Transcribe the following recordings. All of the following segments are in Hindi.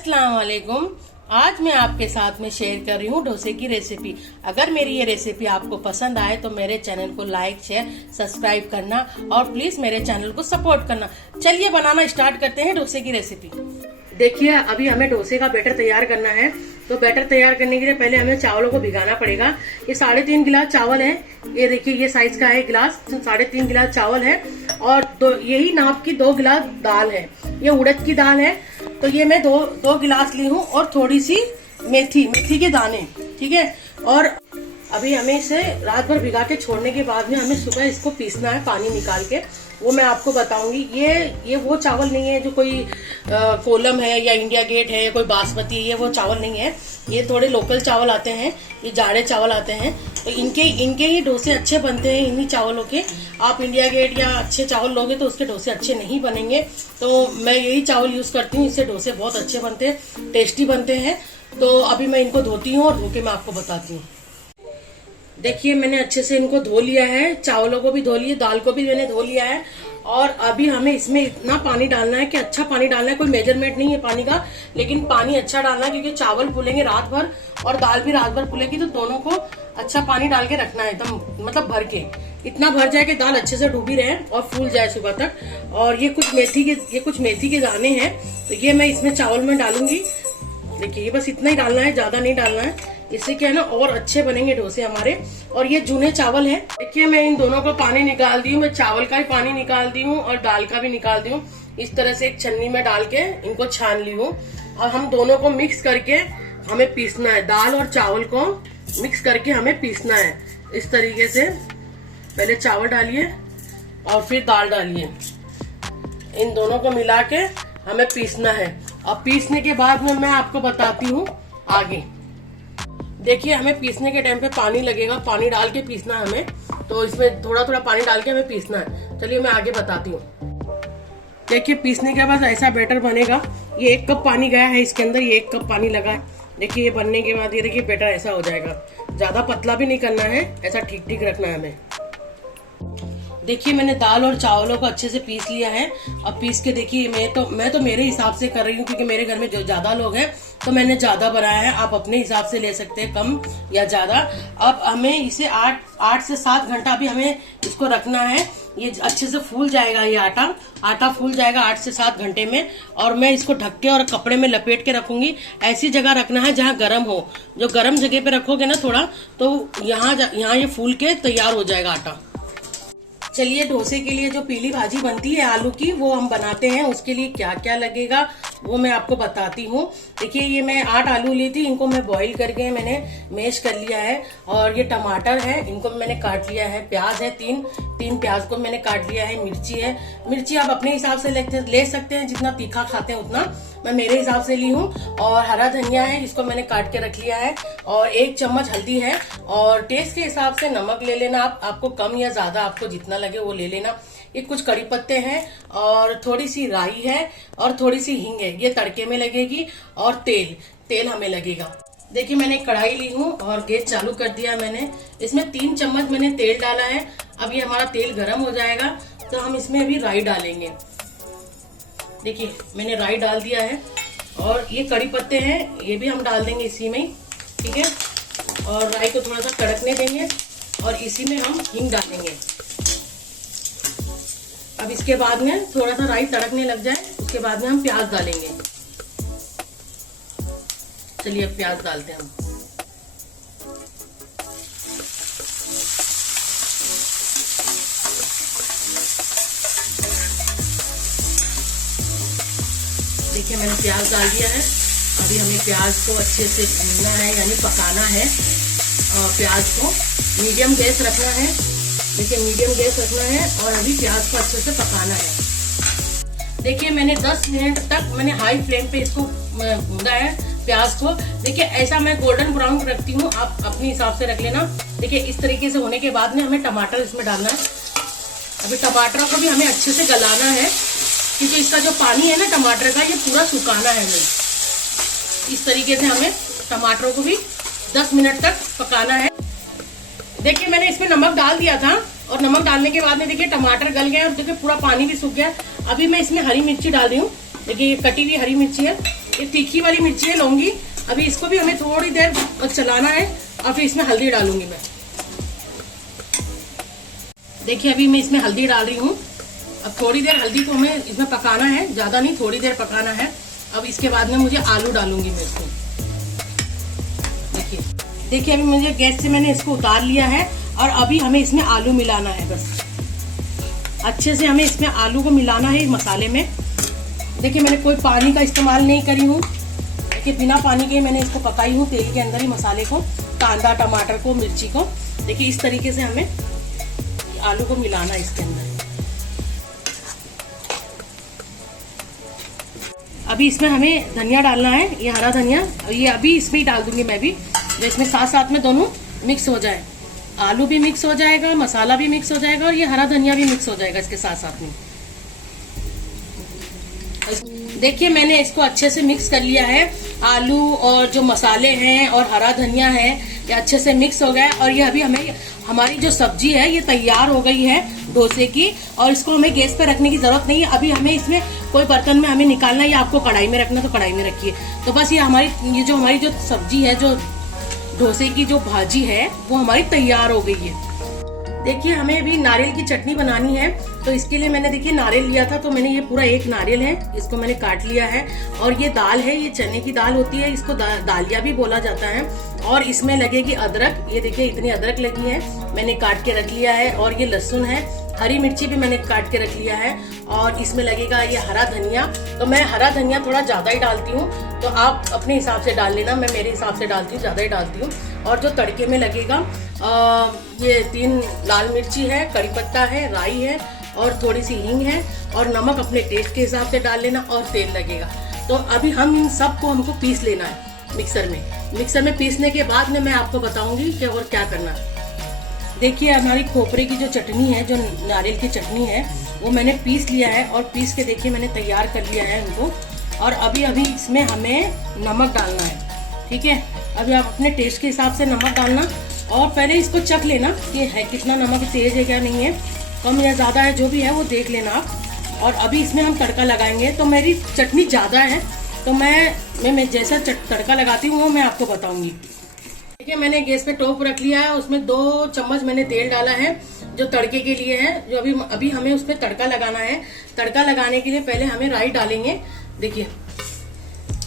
अस्सलाम वालेकुम। आज मैं आपके साथ में शेयर कर रही हूँ डोसे की रेसिपी। अगर मेरी ये रेसिपी आपको पसंद आए तो मेरे चैनल को लाइक शेयर सब्सक्राइब करना और प्लीज मेरे चैनल को सपोर्ट करना। चलिए बनाना स्टार्ट करते हैं डोसे की रेसिपी। देखिए अभी हमें डोसे का बैटर तैयार करना है। तो बैटर तैयार करने के लिए पहले हमें चावलों को भिगाना पड़ेगा। ये 3.5 गिलास चावल है। ये देखिए ये साइज का है गिलास, 3.5 गिलास चावल है और यही नाप की 2 गिलास दाल है। ये उड़द की दाल है। तो ये मैं दो गिलास ली हूँ और थोड़ी सी मेथी के दाने, ठीक है। और अभी हमें इसे रात भर भिगा के छोड़ने के बाद में हमें सुबह इसको पीसना है पानी निकाल के। वो मैं आपको बताऊंगी। ये वो चावल नहीं है जो कोई कोलम है या इंडिया गेट है या कोई बासमती है, ये वो चावल नहीं है। ये थोड़े लोकल चावल आते हैं, ये जाड़े चावल आते हैं। तो इनके ही डोसे अच्छे बनते हैं इन्हीं चावलों के। आप इंडिया गेट या अच्छे चावल लोगे तो उसके डोसे अच्छे नहीं बनेंगे। तो मैं यही चावल यूज करती हूँ, इससे डोसे बहुत अच्छे बनते हैं, टेस्टी बनते हैं। तो अभी मैं इनको धोती हूँ और धो के मैं आपको बताती हूँ। देखिए मैंने अच्छे से इनको धो लिया है, चावलों को भी धो लिया, दाल को भी मैंने धो लिया है। और अभी हमें इसमें इतना पानी डालना है कि अच्छा पानी डालना है। कोई मेजरमेंट नहीं है पानी का, लेकिन पानी अच्छा डालना है क्योंकि चावल फूलेंगे रात भर और दाल भी रात भर फूलेगी। तो दोनों को अच्छा पानी डाल के रखना है, एकदम मतलब भर के, इतना भर जाए कि दाल अच्छे से डूबी रहे और फूल जाए सुबह तक। और ये कुछ मेथी के दाने हैं, तो ये मैं इसमें चावल में डालूंगी। देखिए ये बस इतना ही डालना है, ज्यादा नहीं डालना है। इससे क्या है ना और अच्छे बनेंगे डोसे हमारे। और ये जूने चावल है। देखिए मैं इन दोनों को पानी निकाल दी हूँ। मैं चावल का भी पानी निकाल दी हूँ और दाल का भी निकाल दी हूँ। इस तरह से एक छन्नी में डाल के इनको छान ली हूँ। और हम दोनों को मिक्स करके हमें पीसना है। दाल और चावल को मिक्स करके हमें पीसना है इस तरीके से। पहले चावल डालिए और फिर दाल डालिए। इन दोनों को मिला के हमें पीसना है। और पीसने के बाद में मैं आपको बताती हूँ आगे। देखिए हमें पीसने के टाइम पे पानी लगेगा, पानी डाल के पीसना है हमें। तो इसमें थोड़ा थोड़ा पानी डाल के हमें पीसना है। चलिए मैं आगे बताती हूँ। देखिए पीसने के बाद ऐसा बैटर बनेगा। ये 1 कप पानी गया है इसके अंदर, ये 1 कप पानी लगा है। देखिए ये बनने के बाद ये देखिए बैटर ऐसा हो जाएगा। ज्यादा पतला भी नहीं करना है, ऐसा ठीक ठीक रखना है हमें। देखिए मैंने दाल और चावलों को अच्छे से पीस लिया है। अब पीस के देखिए मैं तो मेरे हिसाब से कर रही हूँ क्योंकि मेरे घर में जो ज्यादा लोग हैं तो मैंने ज्यादा बनाया है। आप अपने हिसाब से ले सकते हैं, कम या ज्यादा। अब हमें इसे 8 से 7 घंटा भी हमें इसको रखना है। ये अच्छे से फूल जाएगा, ये आटा फूल जाएगा 8 से 7 घंटे में। और मैं इसको ढक के और कपड़े में लपेट के रखूंगी। ऐसी जगह रखना है जहाँ गर्म हो। जो गर्म जगह पे रखोगे ना थोड़ा, तो यहाँ ये फूल के तैयार हो जाएगा आटा। चलिए डोसे के लिए जो पीली भाजी बनती है आलू की, वो हम बनाते हैं। उसके लिए क्या क्या लगेगा वो मैं आपको बताती हूँ। देखिए ये मैं 8 आलू ली थी, इनको मैं बॉईल करके मैंने मैश कर लिया है। और ये टमाटर है, इनको मैंने काट लिया है। प्याज है, 3 प्याज को मैंने काट लिया है। मिर्ची है, मिर्ची आप अपने हिसाब से ले सकते हैं, जितना तीखा खाते हैं उतना। मैं मेरे हिसाब से ली हूँ। और हरा धनिया है, इसको मैंने काट के रख लिया है। और 1 चम्मच हल्दी है। और टेस्ट के हिसाब से नमक ले लेना आपको कम या ज्यादा, आपको जितना लगे वो ले लेना। ये कुछ कड़ी पत्ते हैं और थोड़ी सी राई है और थोड़ी सी हींग है, ये तड़के में लगेगी। और तेल हमें लगेगा। देखिए मैंने कढ़ाई ली हूँ और गैस चालू कर दिया मैंने। इसमें 3 चम्मच मैंने तेल डाला है। अब ये हमारा तेल गर्म हो जाएगा तो हम इसमें अभी राई डालेंगे। देखिए मैंने राई डाल दिया है। और ये कड़ी पत्ते हैं, ये भी हम डाल देंगे इसी में ही, ठीक है। और राई को थोड़ा सा कड़कने देंगे और इसी में हम हींग डालेंगे। अब इसके बाद में थोड़ा सा राई तड़कने लग जाए, उसके बाद में हम प्याज डालेंगे। चलिए अब प्याज डालते हैं हम। देखिए मैंने प्याज डाल दिया है। अभी हमें प्याज को अच्छे से भूनना है, यानी पकाना है। प्याज को मीडियम गैस रखना है। देखिए मीडियम गैस रखना है और अभी प्याज को अच्छे से पकाना है। देखिए मैंने 10 मिनट तक मैंने हाई फ्लेम पे इसको भूना है प्याज को। देखिए ऐसा मैं गोल्डन ब्राउन रखती हूँ, आप अपने हिसाब से रख लेना। देखिए इस तरीके से होने के बाद में हमें टमाटर इसमें डालना है। अभी टमाटरों को भी हमें अच्छे से गलाना है क्योंकि इसका जो पानी है ना टमाटर का, ये पूरा सुखाना है हमें। इस तरीके से हमें टमाटरों को भी 10 मिनट तक पकाना है। देखिए मैंने इसमें नमक डाल दिया था और नमक डालने के बाद में देखिए टमाटर गल गया और देखिए पूरा पानी भी सूख गया। अभी मैं इसमें हरी मिर्ची डाल रही हूँ। देखिए ये कटी हुई हरी मिर्ची है, ये तीखी वाली मिर्ची लूंगी। अभी इसको भी हमें थोड़ी देर चलाना है और फिर इसमें हल्दी डालूंगी मैं। देखिए अभी मैं इसमें हल्दी डाल रही हूँ। अब थोड़ी देर हल्दी को हमें इसमें पकाना है, ज्यादा नहीं, थोड़ी देर पकाना है। अब इसके बाद में मुझे आलू डालूंगी मैं इसको। देखिए अभी मुझे गैस से मैंने इसको उतार लिया है और अभी हमें इसमें आलू मिलाना है। बस अच्छे से हमें इसमें आलू को मिलाना है मसाले में। देखिए मैंने कोई पानी का इस्तेमाल नहीं करी हूँ। देखिए बिना पानी के मैंने इसको पकाई हूँ, तेल के अंदर ही मसाले को, कांदा, टमाटर को, मिर्ची को। देखिए इस तरीके से हमें आलू को मिलाना है इसके अंदर। अभी इसमें हमें धनिया डालना है, ये हरा धनिया, ये अभी इसमें ही डाल दूंगी मैं भी, इसमें साथ साथ में दोनों मिक्स हो जाए। आलू भी मिक्स हो जाएगा, मसाला भी मिक्स हो जाएगा और ये हरा धनिया भी मिक्स हो जाएगा इसके साथ साथ में। देखिए मैंने इसको अच्छे से मिक्स कर लिया है। आलू और जो मसाले हैं और हरा धनिया है ये अच्छे से मिक्स हो गया है और ये अभी हमारी जो सब्जी है ये तैयार हो गई है डोसे की। और इसको हमें गैस पे रखने की जरूरत नहीं है। अभी हमें इसमें कोई बर्तन में हमें निकालना है या आपको कढ़ाई में रखना तो कढ़ाई में रखिए। तो बस ये हमारी जो सब्जी है, जो डोसे की जो भाजी है वो हमारी तैयार हो गई है। देखिए हमें अभी नारियल की चटनी बनानी है, तो इसके लिए मैंने देखिए नारियल लिया था, तो मैंने ये पूरा एक नारियल है, इसको मैंने काट लिया है। और ये दाल है, ये चने की दाल होती है, इसको दालिया भी बोला जाता है। और इसमें लगेगी अदरक, ये देखिए इतनी अदरक लगी है, मैंने काट के रख लिया है। और ये लहसुन है, हरी मिर्ची भी मैंने काट के रख लिया है। और इसमें लगेगा ये हरा धनिया, तो मैं हरा धनिया थोड़ा ज्यादा ही डालती हूँ, तो आप अपने हिसाब से डाल लेना। मैं मेरे हिसाब से डालती हूँ, ज्यादा ही डालती हूँ। और जो तड़के में लगेगा ये 3 लाल मिर्ची है, कड़ी पत्ता है, राई है और थोड़ी सी हींग है और नमक अपने टेस्ट के हिसाब से डाल लेना और तेल लगेगा। तो अभी हम इन सबको हमको पीस लेना है मिक्सर में पीसने के बाद में मैं आपको बताऊंगी कि और क्या करना है। देखिए हमारी खोपरे की जो चटनी है, जो नारियल की चटनी है, वो मैंने पीस लिया है और पीस के देखिए मैंने तैयार कर लिया है उनको। और अभी इसमें हमें नमक डालना है, ठीक है। अभी आप अपने टेस्ट के हिसाब से नमक डालना और पहले इसको चख लेना कि है कितना नमक, तेज है क्या नहीं है, कम या ज़्यादा है, जो भी है वो देख लेना आप। और अभी इसमें हम तड़का लगाएंगे। तो मेरी चटनी ज़्यादा है तो मैं जैसा तड़का लगाती हूँ वो मैं आपको बताऊंगी। देखिए मैंने गैस पे टोप रख लिया है, उसमें 2 चम्मच मैंने तेल डाला है जो तड़के के लिए है, जो अभी हमें उसमें तड़का लगाना है। तड़का लगाने के लिए पहले हमें राई डालेंगे। देखिए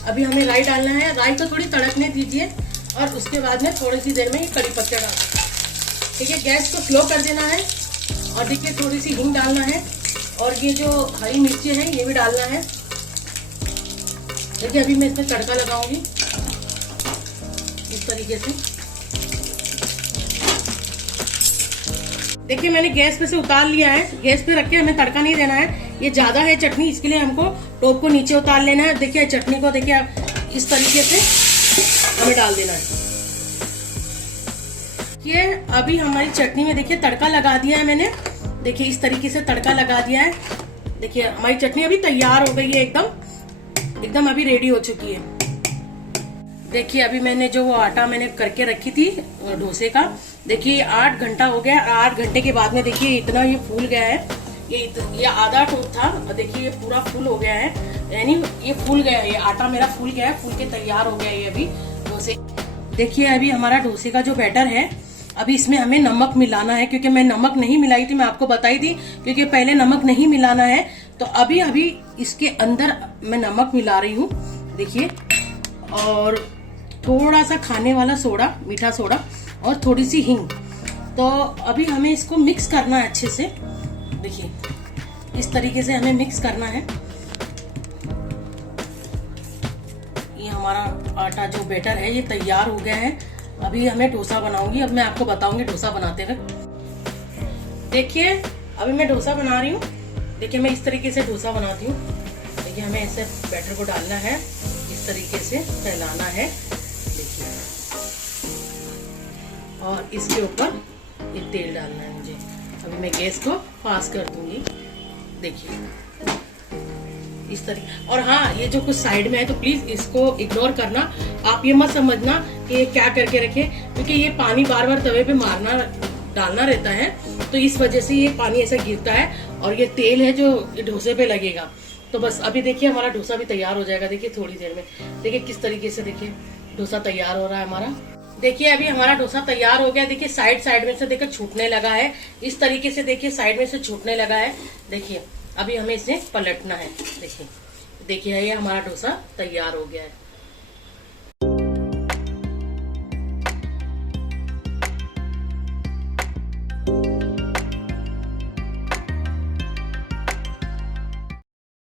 अभी हमें राई डालना है, राई को थोड़ी तड़कने दीजिए और उसके बाद में थोड़ी सी देर में ये कड़ी पत्ता डालना है। ठीक है, गैस को स्लो कर देना है। और देखिए थोड़ी सी हींग डालना है और ये जो हरी मिर्ची है ये भी डालना है। देखिए अभी मैं इसमें तड़का लगाऊंगी इस तरीके से। देखिए मैंने गैस पे से उतार लिया है, गैस पे रख के हमें तड़का नहीं देना है, ये ज्यादा है चटनी, इसके लिए हमको टोप को नीचे उतार लेना है। देखिए चटनी को देखिए इस तरीके से हमें डाल देना है। ये अभी हमारी चटनी में देखिए तड़का लगा दिया है मैंने, देखिए इस तरीके से तड़का लगा दिया है। देखिए हमारी चटनी अभी तैयार हो गई है, एकदम अभी रेडी हो चुकी है। देखिए अभी मैंने जो वो आटा मैंने करके रखी थी डोसे का, देखिए 8 घंटा हो गया। 8 घंटे के बाद में देखिए इतना ये फूल गया है, ये आधा टोप था और देखिए ये पूरा फूल हो गया है, यानी ये फूल गया है, ये आटा मेरा फूल गया है, फूल के तैयार हो गया है ये अभी डोसे। देखिए अभी हमारा डोसे का जो बैटर है, अभी इसमें हमें नमक मिलाना है, क्योंकि मैं नमक नहीं मिलाई थी, मैं आपको बताई थी, क्योंकि पहले नमक नहीं मिलाना है। तो अभी इसके अंदर मैं नमक मिला रही हूँ, देखिए, और थोड़ा सा खाने वाला सोडा, मीठा सोडा और थोड़ी सी हींग। तो अभी हमें इसको मिक्स करना है अच्छे से। देखिए इस तरीके से हमें मिक्स करना है। ये हमारा आटा जो बैटर है ये तैयार हो गया है। अभी हमें डोसा बनाऊंगी, अब मैं आपको बताऊंगी डोसा बनाते हुए। देखिए अभी मैं डोसा बना रही हूँ। देखिए मैं इस तरीके से डोसा बनाती हूँ। देखिए हमें ऐसे बैटर को डालना है, इस तरीके से फैलाना है, देखिए, और इसके ऊपर ये तेल डालना है मुझे। अभी मैं गैस को फास्ट कर दूंगी, देखिए इस तरीके। और हाँ, ये जो कुछ साइड में है तो प्लीज इसको इग्नोर करना, आप ये मत समझना कि ये क्या करके रखे, क्योंकि ये पानी बार बार तवे पे डालना रहता है, तो इस वजह से ये पानी ऐसा गिरता है और ये तेल है जो डोसे पे लगेगा। तो बस अभी देखिए हमारा डोसा भी तैयार हो जाएगा। देखिए थोड़ी देर में देखिए किस तरीके से देखिए डोसा तैयार हो रहा है हमारा। देखिए अभी हमारा डोसा तैयार हो गया। देखिए साइड साइड में से देखिए छूटने लगा है, इस तरीके से देखिए साइड में से छूटने लगा है। देखिए अभी हमें इसे पलटना है। देखिए ये हमारा डोसा तैयार हो गया है।